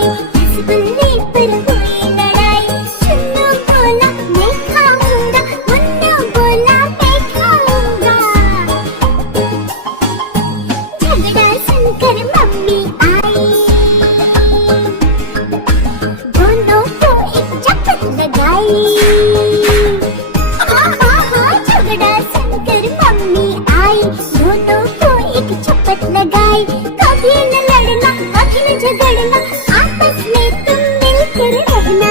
आए, रसगुल्ले पर हुई लड़ाई। चुन्नू बोला मैं खाऊंगा, मुन्नू बोला मैं खाऊंगा। झगड़ा सुनकर मम्मी आई, दोनों को एक चपत लगाई। झगड़ा सुनकर मम्मी आई, दोनों को एक चपत लगाई। कभी न लड़ना, कभी न झगड़ना, आपस में तुम मिलकर रहना।